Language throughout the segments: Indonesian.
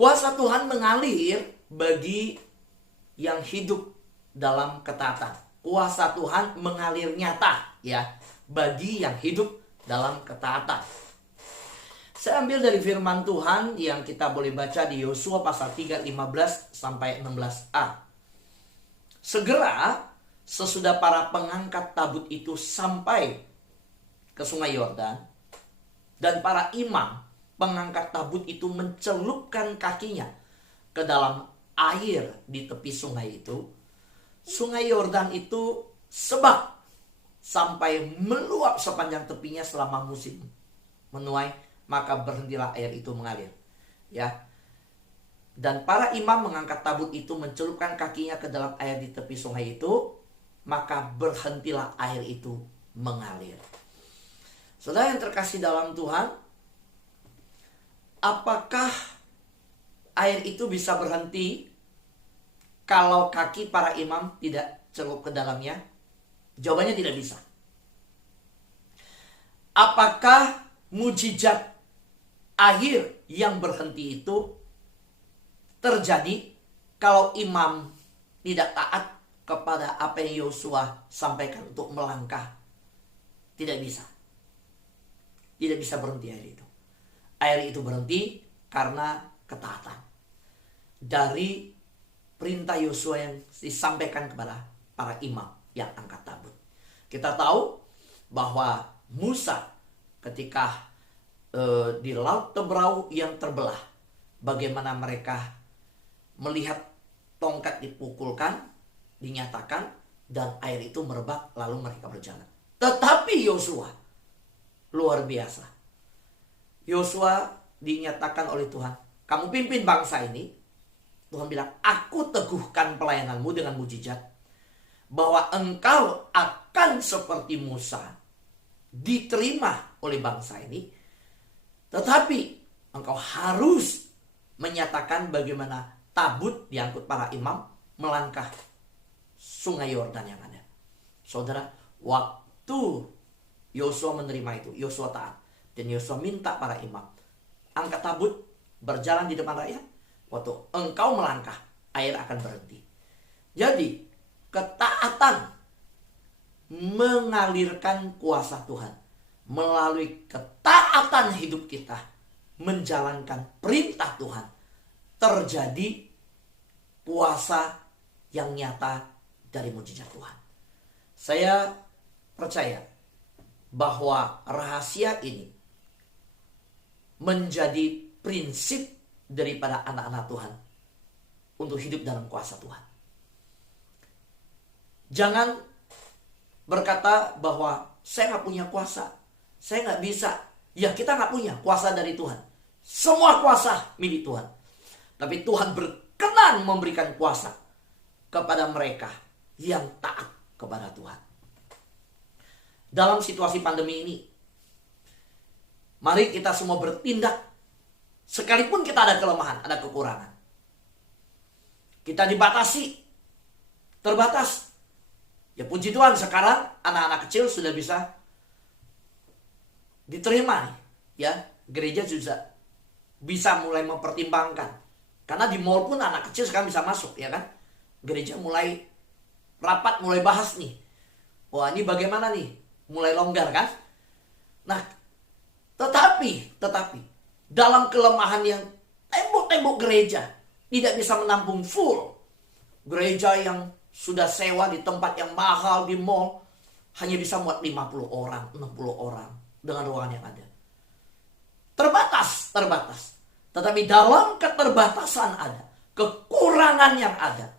Kuasa Tuhan mengalir bagi yang hidup dalam ketaatan. Kuasa Tuhan mengalir nyata ya bagi yang hidup dalam ketaatan. Saya ambil dari firman Tuhan yang kita boleh baca di Yosua pasal 3 15 sampai 16a. Segera sesudah para pengangkat tabut itu sampai ke sungai Yordan, dan para imam pengangkat tabut itu mencelupkan kakinya ke dalam air di tepi sungai itu, sungai Yordan itu sebak sampai meluap sepanjang tepinya selama musim menuai, maka berhentilah air itu mengalir. Ya. Dan para imam mengangkat tabut itu mencelupkan kakinya ke dalam air di tepi sungai itu, maka berhentilah air itu mengalir. Saudara yang terkasih dalam Tuhan, apakah air itu bisa berhenti kalau kaki para imam tidak celup ke dalamnya? Jawabannya tidak bisa. Apakah mujizat air yang berhenti itu terjadi kalau imam tidak taat kepada apa yang Yosua sampaikan untuk melangkah? Tidak bisa. Tidak bisa berhenti air itu. Air itu berhenti karena ketaatan dari perintah Yosua yang disampaikan kepada para imam yang angkat tabut. Kita tahu bahwa Musa ketika di Laut Teberau yang terbelah, bagaimana mereka melihat tongkat dipukulkan, dinyatakan, dan air itu merebak, lalu mereka berjalan. Tetapi Yosua luar biasa. Yosua dinyatakan oleh Tuhan, kamu pimpin bangsa ini. Tuhan bilang, aku teguhkan pelayananmu dengan mujizat, bahwa engkau akan seperti Musa, diterima oleh bangsa ini. Tetapi engkau harus menyatakan bagaimana tabut diangkut para imam melangkah sungai Yordan yang ada. Saudara, waktu Yosua menerima itu, Yosua taat, dan Yosua minta para imam angkat tabut, berjalan di depan rakyat. Waktu engkau melangkah, air akan berhenti. Jadi ketaatan mengalirkan kuasa Tuhan. Melalui ketaatan hidup kita menjalankan perintah Tuhan, terjadi kuasa yang nyata dari mujizat Tuhan. Saya percaya bahwa rahasia ini menjadi prinsip daripada anak-anak Tuhan untuk hidup dalam kuasa Tuhan. Jangan berkata bahwa saya nggak punya kuasa, saya nggak bisa. Ya, kita nggak punya kuasa dari Tuhan. Semua kuasa milik Tuhan. Tapi Tuhan berkenan memberikan kuasa kepada mereka yang taat kepada Tuhan. Dalam situasi pandemi ini, mari kita semua bertindak. Sekalipun kita ada kelemahan, ada kekurangan, kita dibatasi, terbatas. Ya puji Tuhan, sekarang anak-anak kecil sudah bisa diterima nih, ya. Gereja juga bisa mulai mempertimbangkan. Karena di mall pun anak kecil sekarang bisa masuk, ya kan. Gereja mulai rapat, mulai bahas nih. Wah, ini bagaimana nih? Mulai longgar kan? Nah, tetapi dalam kelemahan yang tembok-tembok gereja tidak bisa menampung full. Gereja yang sudah sewa di tempat yang mahal di mall hanya bisa muat 50 orang, 60 orang dengan ruangan yang ada. Terbatas. Tetapi dalam keterbatasan ada, kekurangan yang ada.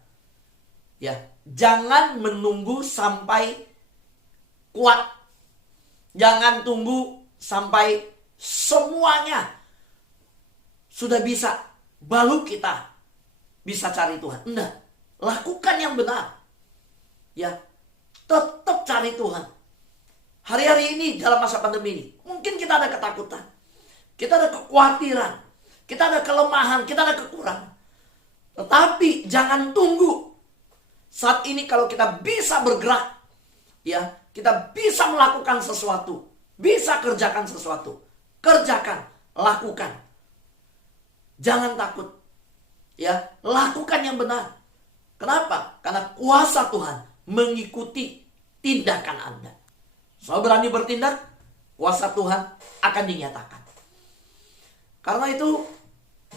Ya, jangan menunggu sampai kuat. Jangan tunggu sampai semuanya sudah bisa, baru kita bisa cari Tuhan. Enggak, lakukan yang benar. Ya, tetap cari Tuhan. Hari-hari ini dalam masa pandemi ini, mungkin kita ada ketakutan, kita ada kekhawatiran, kita ada kelemahan, kita ada kekurangan. Tetapi jangan tunggu. Saat ini kalau kita bisa bergerak, ya, kita bisa melakukan sesuatu, bisa kerjakan sesuatu, kerjakan, lakukan. Jangan takut. Ya, lakukan yang benar. Kenapa? Karena kuasa Tuhan mengikuti tindakan Anda. So berani bertindak, kuasa Tuhan akan dinyatakan. Karena itu,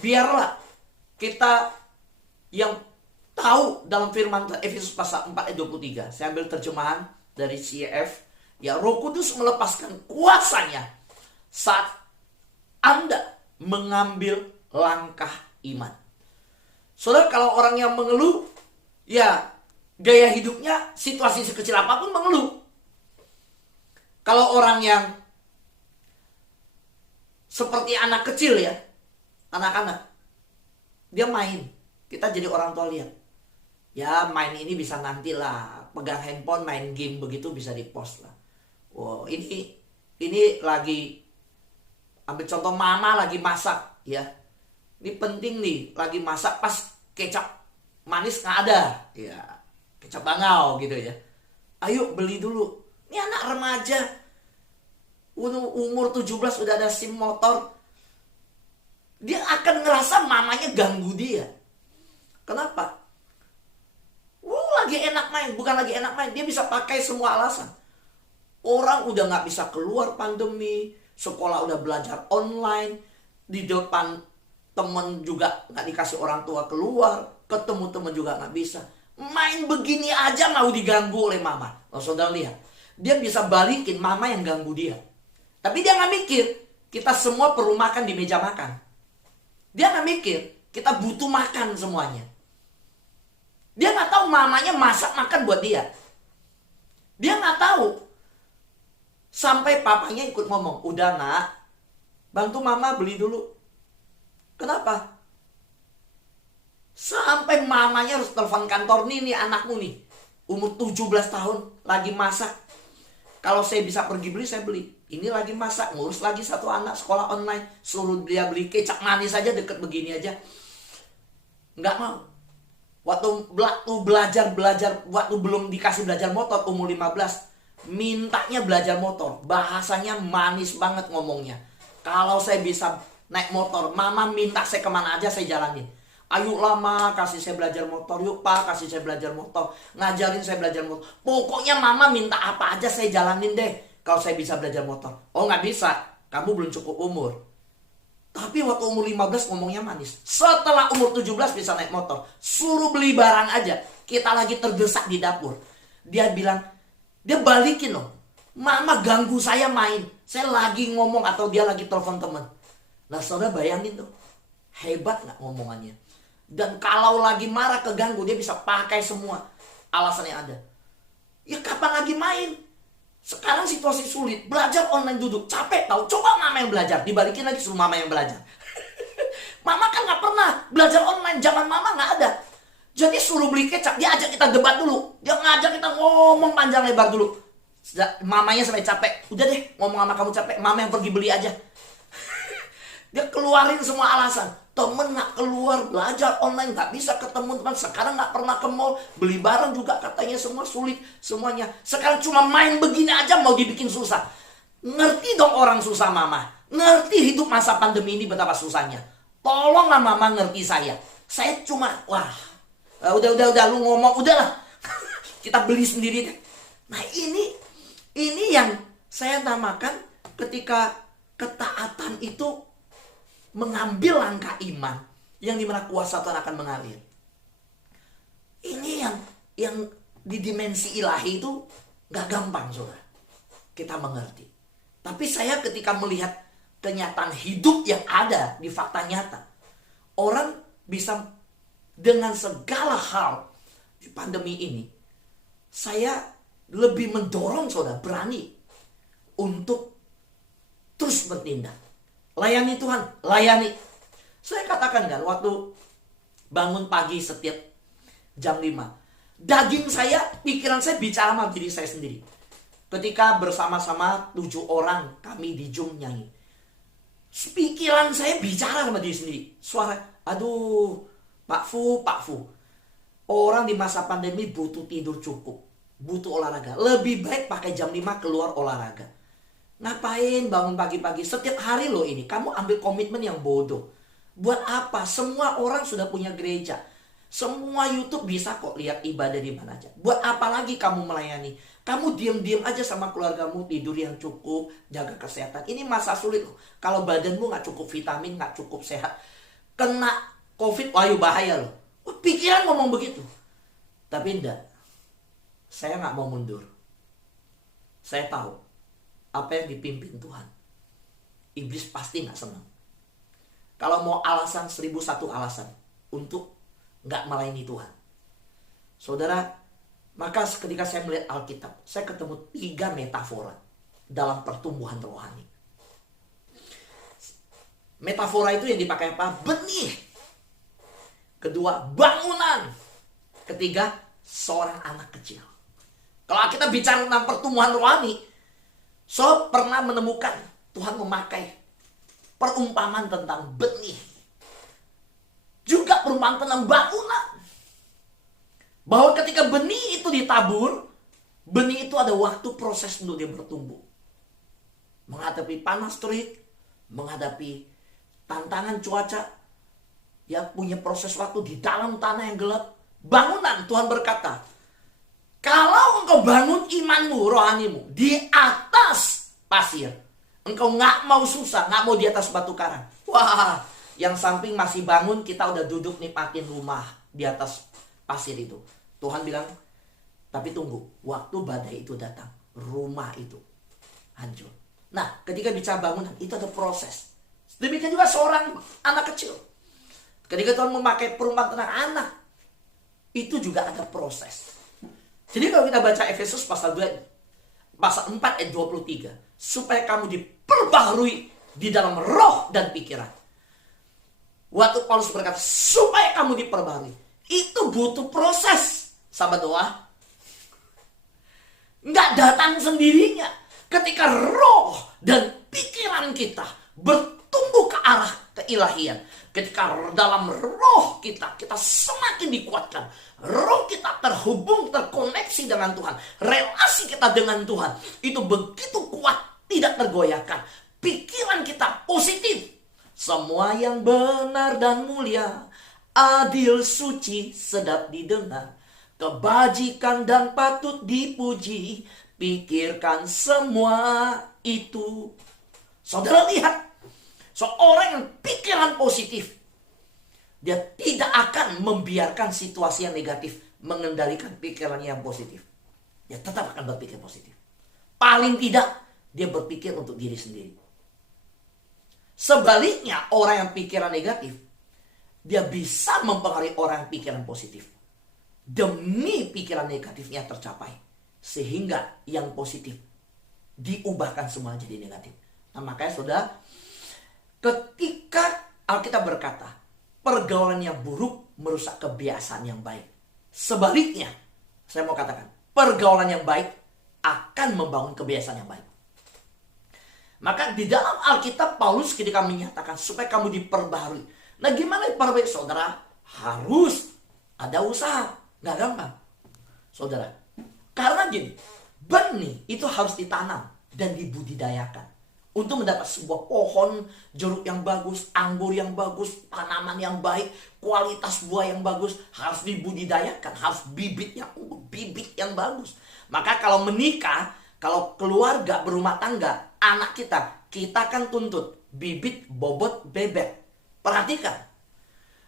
biarlah kita yang tahu dalam firman Efesus pasal 4 ayat 23. Saya ambil terjemahan dari CF. Ya, Roh Kudus melepaskan kuasanya saat Anda mengambil langkah iman. Saudara, kalau orang yang mengeluh, ya gaya hidupnya situasi sekecil apapun mengeluh. Kalau orang yang seperti anak kecil ya, anak-anak, dia main. Kita jadi orang tua lihat. Ya main ini bisa nantilah, pegang handphone, main game begitu bisa di-post lah. Wow, ini lagi, ambil contoh mama lagi masak ya. Ini penting nih, lagi masak pas kecap manis nggak ada. Ya, kecap bangau gitu ya. Ayo beli dulu. Ini anak remaja. Umur 17 udah ada SIM motor. Dia akan ngerasa mamanya ganggu dia. Kenapa? Lagi enak main, bukan lagi enak main. Dia bisa pakai semua alasan. Orang udah gak bisa keluar pandemi. Sekolah udah belajar online. Di depan temen juga gak dikasih orang tua keluar. Ketemu temen juga gak bisa. Main begini aja mau diganggu oleh mama. Loh, saudara lihat. Dia bisa balikin mama yang ganggu dia. Tapi dia gak mikir kita semua perlu makan di meja makan. Dia gak mikir kita butuh makan semuanya. Dia gak tahu mamanya masak makan buat dia. Dia gak tahu. Sampai papanya ikut ngomong, udah nak, bantu mama beli dulu. Kenapa? Sampai mamanya harus telepon kantor, nih anakmu nih, umur 17 tahun, lagi masak. Kalau saya bisa pergi beli, saya beli. Ini lagi masak, ngurus lagi satu anak sekolah online. Suruh dia beli kecap manis aja, deket begini aja. Nggak mau. Waktu belajar, waktu belum dikasih belajar motor, umur 15, mintanya belajar motor. Bahasanya manis banget ngomongnya. Kalau saya bisa naik motor, mama minta saya kemana aja saya jalanin. Ayo lama kasih saya belajar motor. Yuk pak kasih saya belajar motor. Ngajarin saya belajar motor. Pokoknya mama minta apa aja saya jalanin deh. Kalau saya bisa belajar motor. Oh nggak bisa, kamu belum cukup umur. Tapi waktu umur 15 ngomongnya manis. Setelah umur 17 bisa naik motor. Suruh beli barang aja. Kita lagi terdesak di dapur. Dia bilang, dia balikin loh. Mama ganggu saya main. Saya lagi ngomong atau dia lagi telepon teman. Nah saudara bayangin tuh. Hebat gak ngomongannya. Dan kalau lagi marah keganggu, dia bisa pakai semua alasan yang ada. Ya kapan lagi main? Sekarang situasi sulit. Belajar online duduk. Capek tahu. Coba mama yang belajar. Dibalikin lagi suruh mama yang belajar. Mama kan gak pernah belajar online. Zaman mama gak ada. Jadi suruh beli kecap. Dia ajak kita debat dulu. Dia ngajak kita ngomong panjang lebar dulu. Mamanya sampai capek. Udah deh ngomong sama kamu capek. Mama yang pergi beli aja. Dia keluarin semua alasan. Temen gak keluar, belajar online, gak bisa ketemu teman. Sekarang gak pernah ke mall. Beli barang juga katanya semua sulit. Semuanya. Sekarang cuma main begini aja mau dibikin susah. Ngerti dong orang susah mama. Ngerti hidup masa pandemi ini betapa susahnya. Tolonglah mama ngerti saya. Saya cuma, udah lu ngomong, udahlah. Kita beli sendiri deh. Nah ini yang saya namakan ketika ketaatan itu mengambil langkah iman yang dimana kuasa Tuhan akan mengalir. Ini yang di dimensi ilahi itu gak gampang saudara kita mengerti. Tapi saya ketika melihat kenyataan hidup yang ada di fakta nyata, orang bisa dengan segala hal di pandemi ini, saya lebih mendorong saudara berani untuk terus bertindak. Layani Tuhan, layani. Saya katakan kan, waktu bangun pagi setiap jam 5. Daging saya, pikiran saya bicara sama diri saya sendiri. Ketika bersama-sama 7 orang kami di Zoom nyanyi. Pikiran saya bicara sama diri sendiri. Suara, aduh, Pak Fu. Orang di masa pandemi butuh tidur cukup. Butuh olahraga. Lebih baik pakai jam 5 keluar olahraga. Ngapain bangun pagi-pagi? Setiap hari loh ini. Kamu ambil komitmen yang bodoh. Buat apa? Semua orang sudah punya gereja. Semua YouTube bisa kok lihat ibadah di mana aja. Buat apa lagi kamu melayani? Kamu diam-diam aja sama keluargamu, tidur yang cukup, jaga kesehatan. Ini masa sulit loh. Kalau badanmu nggak cukup vitamin, nggak cukup sehat, kena COVID, wah bahaya loh. Pikiran ngomong begitu. Tapi enggak. Saya nggak mau mundur. Saya tahu apa yang dipimpin Tuhan. Iblis pasti nggak senang. Kalau mau alasan 1001 alasan untuk nggak melayani Tuhan. Saudara, maka ketika saya melihat Alkitab, saya ketemu 3 metafora dalam pertumbuhan rohani. Metafora itu yang dipakai apa? Benih. Kedua, bangunan. Ketiga, seorang anak kecil. Kalau kita bicara tentang pertumbuhan rohani, so pernah menemukan Tuhan memakai perumpamaan tentang benih. Juga perumpamaan tentang bangunan. Bahwa ketika benih itu ditabur, benih itu ada waktu proses untuk dia bertumbuh. Menghadapi panas terik, menghadapi tantangan cuaca, ya punya proses waktu di dalam tanah yang gelap. Bangunan, Tuhan berkata, kalau engkau bangun imanmu, rohanimu di atas pasir, engkau nggak mau susah, nggak mau di atas batu karang. Wah, yang samping masih bangun, kita udah duduk nikmatin rumah di atas pasir itu. Tuhan bilang, tapi tunggu, waktu badai itu datang, rumah itu hancur. Nah, ketika bicara bangunan, itu ada proses. Demikian juga seorang anak kecil. Ketika Tuhan memakai perumpamaan tentang anak, itu juga ada proses. Jadi kalau kita baca Efesus pasal 2, pasal 4 ayat 23, supaya kamu diperbaharui di dalam roh dan pikiran. Waktu Paulus berkata, supaya kamu diperbaharui, itu butuh proses. Sahabat doa, nggak datang sendirinya. Ketika roh dan pikiran kita bertumbuh ke arah keilahian, ketika dalam roh kita semakin dikuatkan, roh kita terhubung, terkoneksi dengan Tuhan, relasi kita dengan Tuhan itu begitu kuat, tidak tergoyahkan. Pikiran kita positif. Semua yang benar dan mulia, adil, suci, sedap didengar, kebajikan dan patut dipuji, pikirkan semua itu. Saudara lihat, seorang yang pikiran positif, dia tidak akan membiarkan situasi yang negatif mengendalikan pikiran yang positif. Dia tetap akan berpikir positif. Paling tidak, dia berpikir untuk diri sendiri. Sebaliknya, orang yang pikiran negatif, dia bisa mempengaruhi orang yang pikiran positif. Demi pikiran negatifnya tercapai. Sehingga yang positif diubahkan semua jadi negatif. Nah, makanya saudara, ketika Alkitab berkata, pergaulan yang buruk merusak kebiasaan yang baik. Sebaliknya, saya mau katakan, pergaulan yang baik akan membangun kebiasaan yang baik. Maka di dalam Alkitab Paulus ketika menyatakan supaya kamu diperbaharui. Nah, gimana diperbaharui, saudara? Harus ada usaha. Nggak gampang, saudara. Karena gini, benih itu harus ditanam dan dibudidayakan. Untuk mendapat sebuah pohon jeruk yang bagus, anggur yang bagus, tanaman yang baik, kualitas buah yang bagus, harus dibudidayakan, harus bibit yang bagus. Maka kalau menikah, kalau keluarga berumah tangga, anak kita kan tuntut bibit, bobot, bebek. Perhatikan,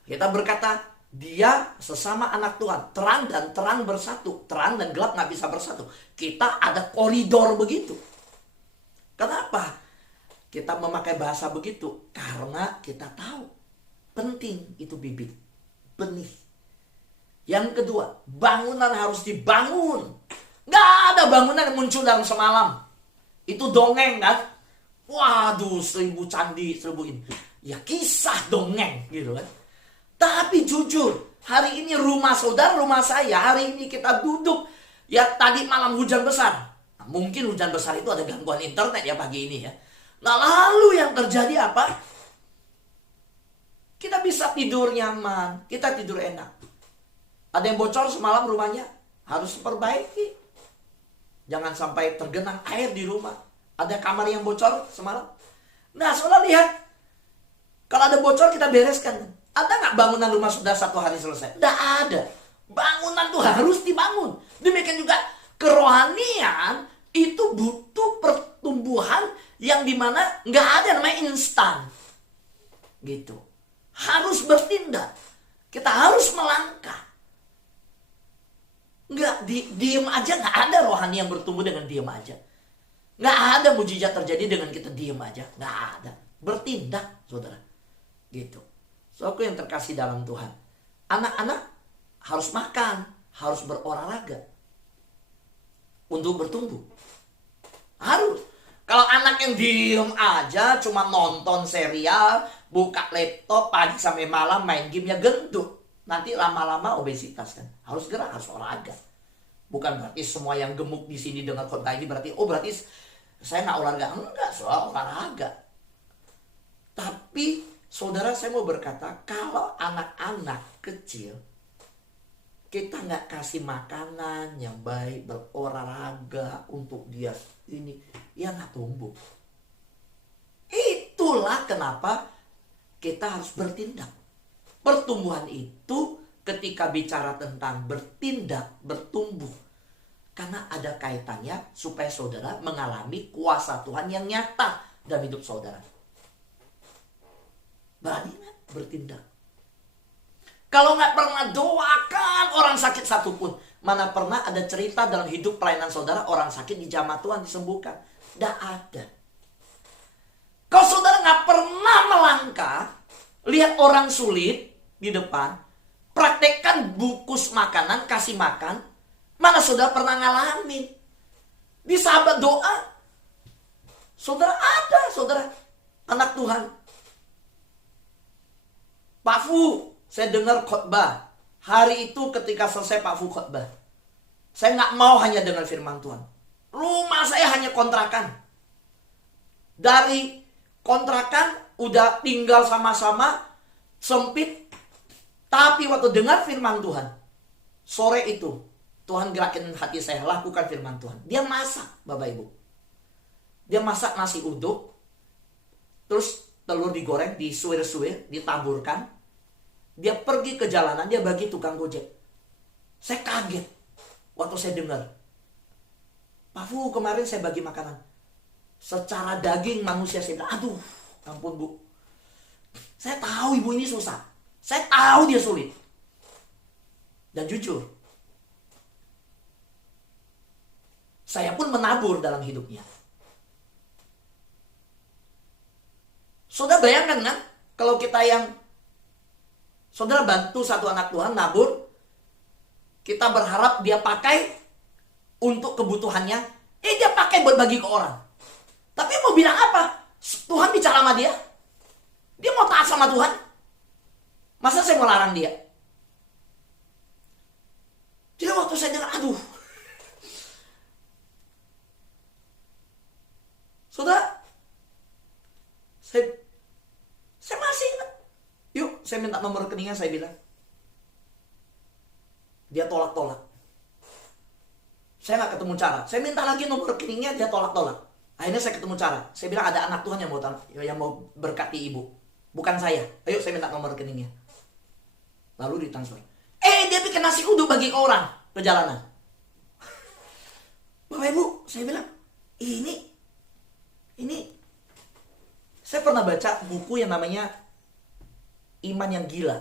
kita berkata, dia sesama anak Tuhan, terang dan terang bersatu, terang dan gelap nggak bisa bersatu. Kita ada koridor begitu. Kenapa kita memakai bahasa begitu? Karena kita tahu penting itu bibit, benih. Yang kedua, bangunan harus dibangun. Nggak ada bangunan yang muncul dalam semalam. Itu dongeng kan? Waduh, 1000 candi, 1000 ini. Ya kisah dongeng gitu kan. Tapi jujur, hari ini rumah saudara, rumah saya, hari ini kita duduk. Ya tadi malam hujan besar. Nah, mungkin hujan besar itu ada gangguan internet ya pagi ini ya. Nah, lalu yang terjadi apa? Kita bisa tidur nyaman, kita tidur enak. Ada yang bocor semalam rumahnya, harus diperbaiki. Jangan sampai tergenang air di rumah. Ada kamar yang bocor semalam. Nah, saudara lihat, Kalau ada bocor kita bereskan. Ada nggak bangunan rumah saudara satu hari selesai? Nggak ada. Bangunan tuh harus dibangun. Demikian juga kerohanian itu butuh pertumbuhan yang dimana nggak ada namanya instan. Gitu. Harus bertindak. Kita harus melangkah. Nggak diem aja, nggak ada rohani yang bertumbuh dengan diem aja. Nggak ada mujizat terjadi dengan kita diem aja. Nggak ada. Bertindak, saudara. Gitu. Saudaraku yang terkasih dalam Tuhan. Anak-anak harus makan, harus berolahraga. Untuk bertumbuh. Harus. Kalau anak yang diem aja, cuma nonton serial, buka laptop pagi sampai malam main game, ya gendut. Nanti lama-lama obesitas kan. Harus gerak, harus olahraga. Bukan berarti semua yang gemuk di sini dengar khotbah ini berarti berarti saya nggak olahraga. Enggak, soal olahraga. Tapi saudara, saya mau berkata, kalau anak-anak kecil kita nggak kasih makanan yang baik, berolahraga untuk dia ini, ya nggak tumbuh. Itulah kenapa kita harus bertindak. Pertumbuhan itu ketika bicara tentang bertindak, bertumbuh. Karena ada kaitannya supaya saudara mengalami kuasa Tuhan yang nyata dalam hidup saudara. Berani nggak bertindak? Kalau nggak pernah doakan orang sakit satupun. Mana pernah ada cerita dalam hidup pelayanan saudara orang sakit dijamah Tuhan disembuhkan? Nggak ada. Kalau saudara nggak pernah melangkah, lihat orang sulit di depan, praktekkan bungkus makanan, kasih makan, mana saudara pernah ngalamin? Di sahabat doa, saudara ada, saudara anak Tuhan. Pak Fu, saya dengar khotbah. Hari itu ketika selesai Pak Fu khotbah, saya nggak mau hanya dengar firman Tuhan. Rumah saya hanya kontrakan. Dari kontrakan udah tinggal sama-sama sempit. Tapi waktu dengar firman Tuhan, sore itu Tuhan gerakin hati saya, lakukan firman Tuhan. Dia masak, Bapak Ibu. Dia masak nasi uduk, terus telur digoreng, disuir-suir, ditaburkan. Dia pergi ke jalanan, dia bagi tukang gojek. Saya kaget waktu saya dengar. Pak Fu, kemarin saya bagi makanan. Secara daging manusia, saya bilang, aduh, ampun Bu. Saya tahu ibu ini susah. Saya tahu dia sulit. Dan jujur, saya pun menabur dalam hidupnya. Saudara bayangkan kan, kalau kita yang saudara bantu satu anak Tuhan nabur, kita berharap dia pakai untuk kebutuhannya, dia pakai buat bagi ke orang. Tapi mau bilang apa? Tuhan bicara sama dia. Dia mau taat sama Tuhan. Masa saya mau larang dia? Jadi waktu saya dengar, aduh. Saudara, saya masih ingat. Yuk, saya minta nomor rekeningnya, saya bilang. Dia tolak-tolak. Saya nggak ketemu cara. Saya minta lagi nomor rekeningnya, dia tolak-tolak. Akhirnya saya ketemu cara. Saya bilang ada anak Tuhan yang mau berkati ibu. Bukan saya. Ayo saya minta nomor rekeningnya. Lalu ditransfer. Dia bikin nasi uduk bagi ke orang ke jalanan. Bapak Ibu, saya bilang, ini saya pernah baca buku yang namanya Iman yang Gila.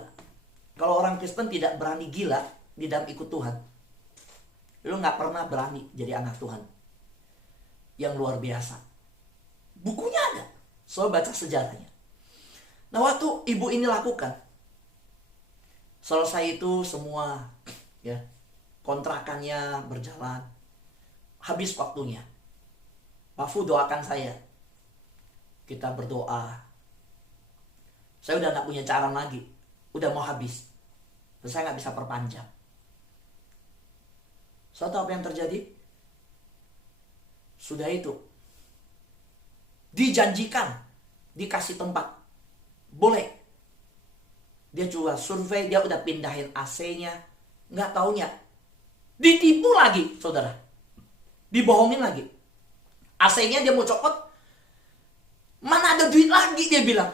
Kalau orang Kristen tidak berani gila di dalam ikut Tuhan, lu nggak pernah berani jadi anak Tuhan yang luar biasa. Bukunya ada, soal baca sejarahnya. Nah, waktu ibu ini lakukan, selesai itu semua, ya, kontrakannya berjalan, habis waktunya. Pak Fu doakan saya. Kita berdoa. Saya udah gak punya cara lagi. Udah mau habis. Terus saya gak bisa perpanjang. Saya tahu apa yang terjadi? Sudah itu. Dijanjikan. Dikasih tempat. Boleh. Dia coba survei, dia udah pindahin AC-nya. Gak taunya. Ditipu lagi, saudara. Dibohongin lagi. AC-nya dia mau copot. Mana ada duit lagi, dia bilang.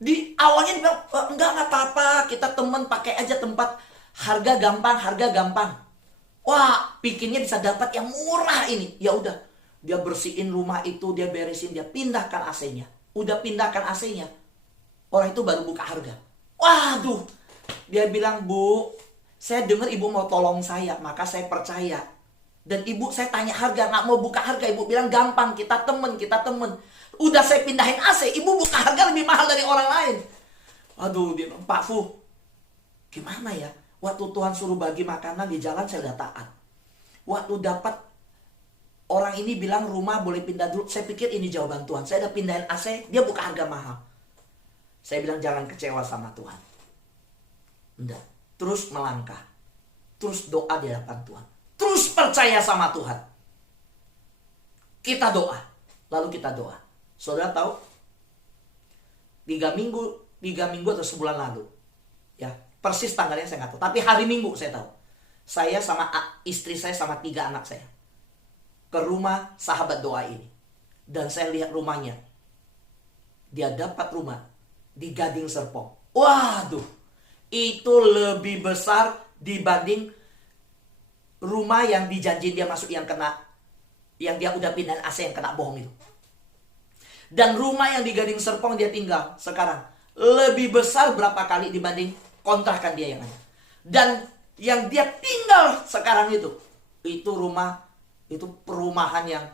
Di awalnya dia bilang, enggak apa-apa, kita temen, pakai aja tempat, harga gampang, harga gampang. Wah, pikirnya bisa dapat yang murah ini. Ya udah, dia bersihin rumah itu, dia beresin, dia pindahkan AC-nya. Udah pindahkan AC-nya, orang itu baru buka harga. Waduh, dia bilang, Bu, saya dengar ibu mau tolong saya, maka saya percaya. Dan ibu saya tanya harga, nggak mau buka harga. Ibu bilang gampang, kita temen, kita temen. Udah saya pindahin AC, ibu buka harga lebih mahal dari orang lain. Aduh, dia bilang, Pak Fu, gimana ya? Waktu Tuhan suruh bagi makanan di jalan saya udah taat. Waktu dapat orang ini bilang rumah boleh pindah dulu, saya pikir ini jawaban Tuhan. Saya udah pindahin AC, dia buka harga mahal. Saya bilang jangan kecewa sama Tuhan. Enggak. Terus melangkah. Terus doa di hadapan Tuhan. Terus percaya sama Tuhan. Kita doa. Lalu kita doa. Saudara tahu? 3 minggu atau sebulan lalu. Ya, persis tanggalnya saya nggak tahu. Tapi hari Minggu saya tahu. Saya sama istri saya sama 3 anak saya. Ke rumah sahabat doa ini. Dan saya lihat rumahnya. Dia dapat rumah di Gading Serpong. Waduh, itu lebih besar dibanding rumah yang dijanjiin dia masuk yang dia udah pindahin AC yang kena bohong itu. Dan rumah yang di Gading Serpong dia tinggal sekarang lebih besar berapa kali dibanding kontrakan dia yang ada. Dan yang dia tinggal sekarang itu rumah, itu perumahan yang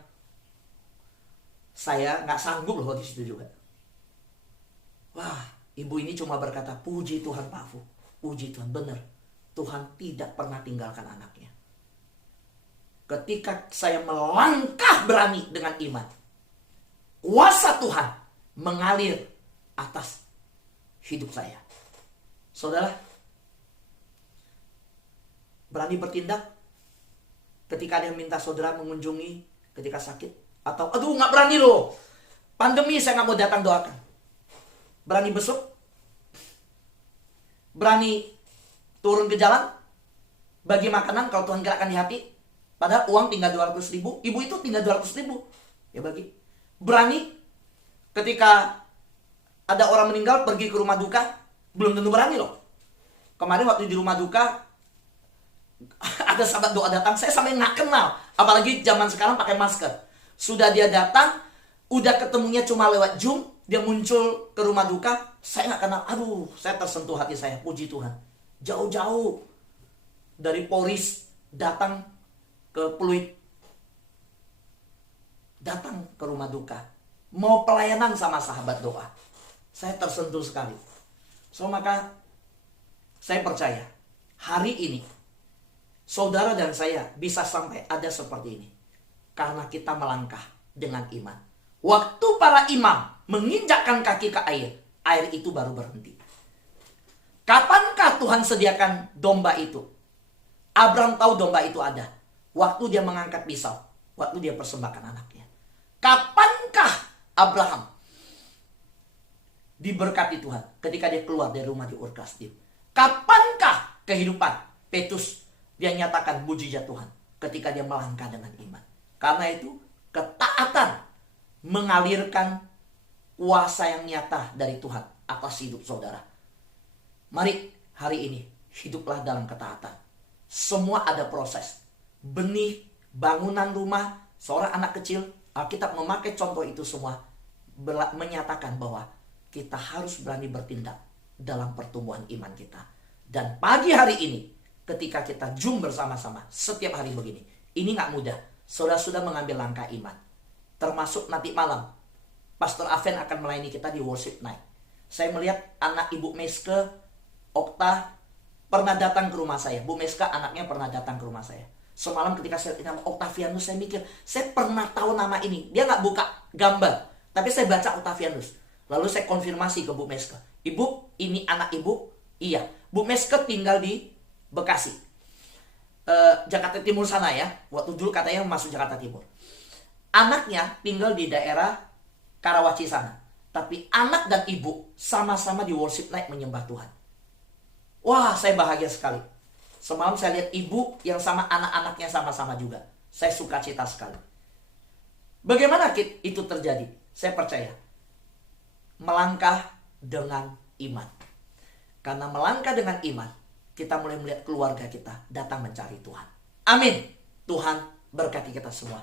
saya nggak sanggup loh di situ juga. Wah, ibu ini cuma berkata, puji Tuhan Pak Fu, puji Tuhan, benar. Tuhan tidak pernah tinggalkan anaknya. Ketika saya melangkah berani dengan iman, kuasa Tuhan mengalir atas hidup saya. Saudara, berani bertindak ketika ada yang minta saudara mengunjungi ketika sakit. Atau, aduh nggak berani loh, pandemi saya nggak mau datang doakan. Berani besuk? Berani turun ke jalan? Bagi makanan kalau Tuhan gerakkan di hati? Padahal uang tinggal 200 ribu, ibu itu tinggal 200 ribu. Ya bagi. Berani ketika ada orang meninggal pergi ke rumah duka? Belum tentu berani loh. Kemarin waktu di rumah duka, ada sahabat doa datang, saya sampai nggak kenal. Apalagi zaman sekarang pakai masker. Sudah dia datang, udah ketemunya cuma lewat Zoom, dia muncul ke rumah duka, saya nggak kenal. Aduh, saya tersentuh hati saya, puji Tuhan. Jauh-jauh dari Polres datang ke Pluit, datang ke rumah duka, mau pelayanan sama sahabat doa. Saya tersentuh sekali. So maka saya percaya hari ini saudara dan saya bisa sampai ada seperti ini karena kita melangkah dengan iman. Waktu para imam menginjakkan kaki ke air, air itu baru berhenti. Kapankah Tuhan sediakan domba itu? Abraham tahu domba itu ada waktu dia mengangkat pisau, waktu dia persembahkan anaknya. Kapankah Abraham diberkati Tuhan ketika dia keluar dari rumah di Ur Kasdim? Kapankah kehidupan Petrus dia nyatakan mujizat Tuhan ketika dia melangkah dengan iman? Karena itu ketaatan mengalirkan kuasa yang nyata dari Tuhan atas hidup saudara. Mari hari ini hiduplah dalam ketaatan. Semua ada proses. Benih, bangunan rumah, seorang anak kecil, Alkitab memakai contoh itu semua menyatakan bahwa kita harus berani bertindak dalam pertumbuhan iman kita. Dan pagi hari ini ketika kita Zoom bersama-sama setiap hari begini, ini gak mudah. Saudara sudah mengambil langkah iman. Termasuk nanti malam Pastor Aven akan melayani kita di Worship Night. Saya melihat anak Ibu Meske, Okta pernah datang ke rumah saya. Bu Meska anaknya pernah datang ke rumah saya. Semalam ketika saya lihat nama Octavianus, saya mikir, saya pernah tahu nama ini. Dia nggak buka gambar, tapi saya baca Octavianus. Lalu saya konfirmasi ke Bu Meska, Ibu, ini anak Ibu? Iya. Bu Meska tinggal di Bekasi, Jakarta Timur sana ya. Waktu dulu katanya masuk Jakarta Timur. Anaknya tinggal di daerah Karawaci sana. Tapi anak dan ibu sama-sama di Worship Night menyembah Tuhan. Wah, saya bahagia sekali. Semalam saya lihat ibu yang sama anak-anaknya sama-sama juga. Saya suka cita sekali. Bagaimana itu terjadi? Saya percaya melangkah dengan iman. Karena melangkah dengan iman, kita mulai melihat keluarga kita datang mencari Tuhan. Amin. Tuhan berkati kita semua.